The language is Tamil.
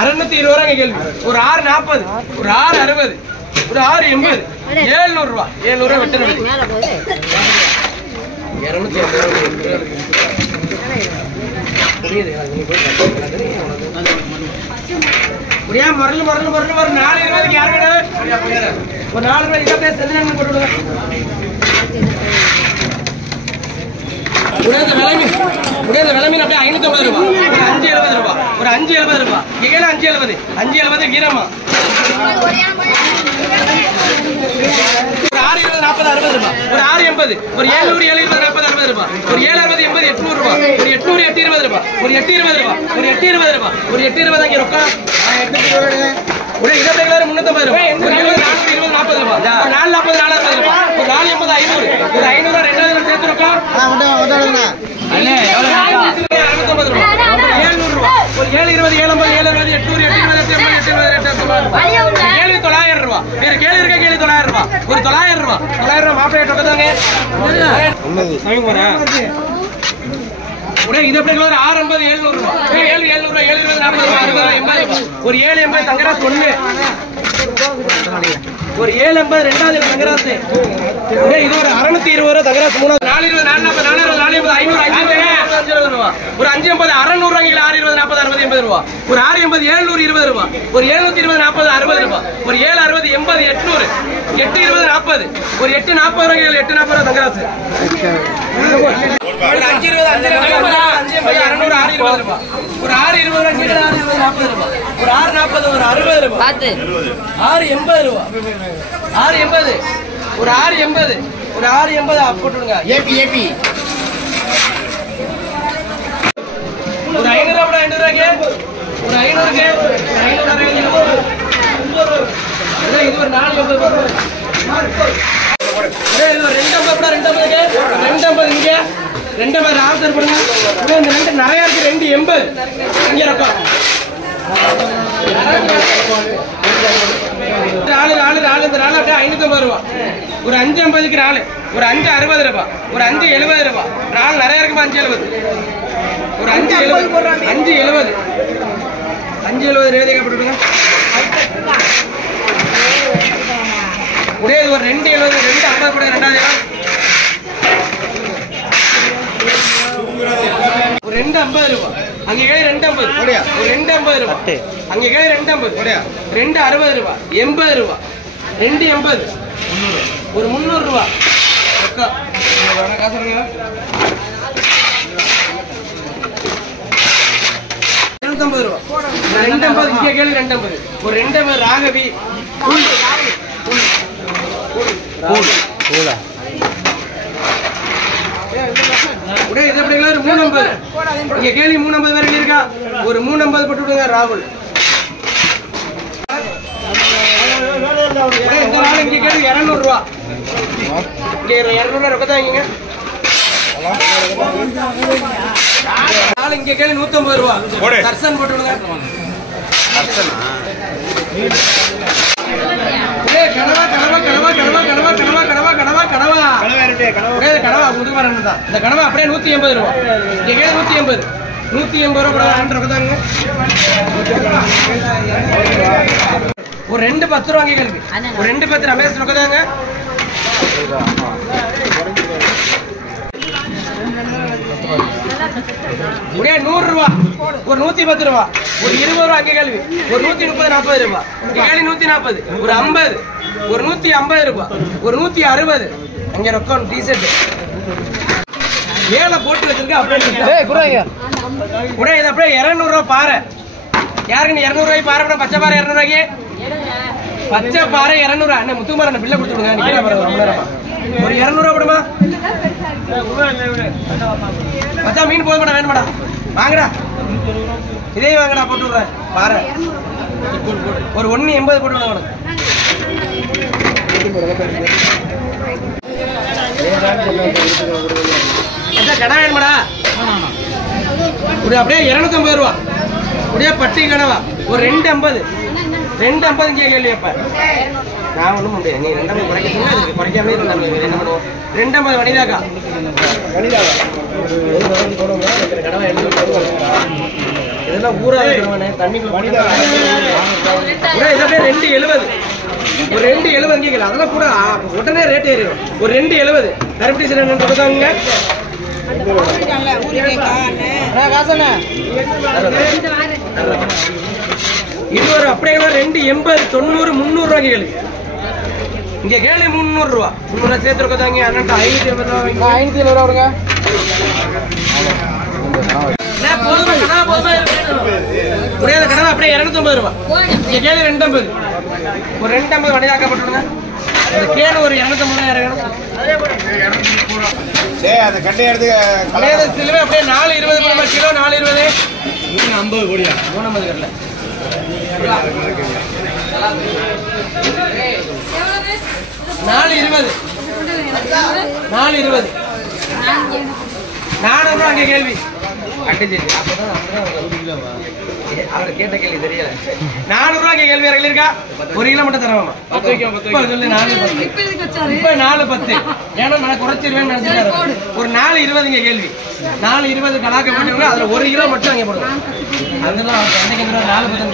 620 ரூபா கேள்வி. ஒரு 640, ஒரு 660, ஒரு 680, 700 ரூபா. 700 ரூபா வெட்டணும். 280 முடியா மரல் மரல் மரல் மரம் 420 யார் வேணும்? ஒரு 4 ரூபாய் இதை அப்படியே செஞ்சு போட்டு விடுங்க. முடியாத விலை மீன் அப்படியே 550 ரூபா. ஒரு 570 ரூபா. ஒரு 570 ரூபா. இங்கே 570, 570 கீரமா. ஒரு 620, 40, 60 ரூபா. ஒரு 680, ஒரு 700, 70, 40, 60 ரூபா. ஒரு 760, 80, 800 ரூபா. ஒரு 800, 820 ரூபா. ஒரு 820 ரூபா. ஒரு 820 ரூபா. ஒரு 820 இங்க ரொக்கா. ஒரு 250 350 ரூபா. ஒரு 70, 420, 40 ரூபா. ஒரு 440, 460 ரூபா. ஒரு 480, 500. ஒரு 500 2000 சேர்த்து ரொக்கா. அண்ணே எவ்வளவு 650 ரூபா. 700 ரூபா. ஒரு 720, 750, 720, 800, 820, 900 ரூபா. வேற கேள்வி இருக்க கேள்வி 900 ரூபா. ஒரு 900 ரூபா. 900 ரூபா மாப்பிள்ளை ரொக்கதாங்க. சமீப போறா. ஒரே இது எப்படி 650, 700 ரூபா. 700 ரூபா, 720, 40 ரூபா, 60 ரூபா, 80 ரூபா. ஒரு 780 தங்கராசு 1. ஒரு 780 ரெண்டாவது தங்கராசு. ஒரே இது ஒரு 620 ரூபா தங்கராசு 3. 420, 440, 450, 480, 500 ரூபா. ஒரு 550, 600 ரூபாய்க்கு 620, 40, 60, 80 ரூபா. ஒரு 680, 720 ரூபா. ஒரு 720, 40, 60 ரூபா. ஒரு 760, 80, 800. 820, 40. ஒரு 840 ரூபாய்க்கு 840 ரூபா தங்கராசு. ஒரு 520, 550, 600, 620 ரூபா. ஒரு 620, 620, 40 ரூபா. ஒரு 640, ஒரு 60 ரூபா. 680 ரூபா. 680, ஒரு 680, ஒரு 680 போட்டுடுங்க. ஏபி ஒரு 500 ரூபா. 500 ரூபாய்க்கு ஒரு 500க்கு 500 இது ஒரு 450. இது ஒரு 250, 250க்கு 250 இங்க 250 ஆஃபர் பண்ணுங்க. இந்த ரெண்டு நிறைய இருக்கு. 280 இங்க இருக்கும். 4 இந்த 4 அப்படியே 550 ரூபா. ஒரு 550க்கு 4. ஒரு 560 ரூபா. ஒரு 570 ரூபா. 4 நிறைய இருக்குமா? 570. ஒரு 570, 570, 570 ரேதிகா போட்டுடுங்க. ஒரே ஒரு 270, 250 கூட 2000. ஒரு 250 ரூபா. அங்கே கேளு 250. ஓடியா. ஒரு 250 ரூபா. அங்கே கேளு 250. ஓடியா. 260 ரூபா. 80 ரூபா. 280. ஒரு 300 ரூபா. அக்கா காசு இருங்க. 250 ரூபா. 250 இங்கே கேளு 250. ஒரு 250 ராகவி. உடனே இது எப்படி 350. இங்க கேள்வி 350 பேர் இருக்கா? ஒரு 350 போட்டு விடுங்க. ராகுல் இந்த நாள் இங்க கேள்வி 200 ரூபா. இங்க 200 ரூபா ரொக்கத்தாங்க. நாள் இங்க கேள்வி 150 ரூபா. தர்சன் போட்டு விடுங்க. கடவா கடவா கடவா கடவா கடவா கடவா கடவா கடவா கடவா கடவா முதுமரன் தான். இந்த கடவா அப்படியே 180 ரூபா. இங்கே 180, 180 ரூபா ரொக்கதாங்க. ஒரு 2 10 ரூபா கேள்வி. ஒரு 2 10 ரமேஷ் ரொக்கதாங்க. ஒரே 100 ரூபா. ஒரு 110 ரூபா. ஒரு 20 ரூபா அங்கே கேள்வி. ஒரு 130, 40 ரூபா. கேள்வி 140. ஒரு 50. ஒரு 150 ரூபா. ஒரு 160. அங்கே ரொக்கம் டிஷர்ட் ஏழை போட்டு வச்சிருக்க. அப்படியே உடனே இது அப்படியே 200 ரூபா பாறை. யாருக்கு 200 ரூபாய்க்கு பாறை? பச்சை பாறை 200 ரூபாய்க்கு. பச்சை பாறை 200. அண்ணன் முத்துமாரன் பிள்ளை கொடுத்துடுங்க. நிக்கிறா பாருங்க ரொம்ப நேரமா. ஒரு 200 ரூபா போடுமா? மச்சா மீன் போட மாட்டா வேணுமாடா? வாங்கடா இதே வாங்கடா போட்டு விடுறேன். பாரு ஒரு 180 போட்டு விடுங்க. கடை வேணுமாடா? ஒரு அப்படியே 250 ரூபா. அப்படியே பட்டி கடவா. ஒரு 250. 250 இங்கே கேள்வி. அப்ப நான் ஒண்ணும் முடியாது. நீ 250 குறைக்கிறீங்களா? அதுக்கு குறைக்காமலே என்ன பண்ணுவோம்? 250 வனிதாக்கா. வனிதாக்கா கடவை 200 இதெல்லாம் ஊரா தண்ணிக்குள்ள இதை அப்படியே 270 ஒரு 270 கேட்கல அதெல்லாம் கூட உடனே ரேட் ஏறிடும் ஒரு 270 கருப்பட்டி சிறன் கொடுத்தாங்க இது ஒரு அப்படியே 280 90 300 ரூபாய் கேளு இங்க கேளு 300 ரூபா 300 சேர்த்து கொடுத்தாங்க அண்ணன் 580 ரூபா 570 ரூபா கொடுங்க முடியாத கடை அப்படியே 250 ரூபா இங்க கேளு 250 ஒரு 250 வடையாக்கப்பட்டுருங்க அந்த கேளு ஒரு 250 அந்த கட்டை எடுத்து சிலுவை அப்படியே 420 கிலோ 420 50 கோடியா 350 கடல 420 420 400 ரூபா அங்கே கேள்வி அவர் கேட்ட கேள்வி தெரியல 400 ரூபாய்க்கு கேள்வி இருக்கா 1 கிலோ மட்டும் தரவாமா சொல்லு 410 ஏன்னா நான் குறைச்சிருவேன்னு நினைச்சிட்டாரு ஒரு 420 கேள்வி 420 கலாக்க போட்டவங்க அதுல 1 கிலோ மட்டும் அங்கே போடுவோம் அதெல்லாம் 410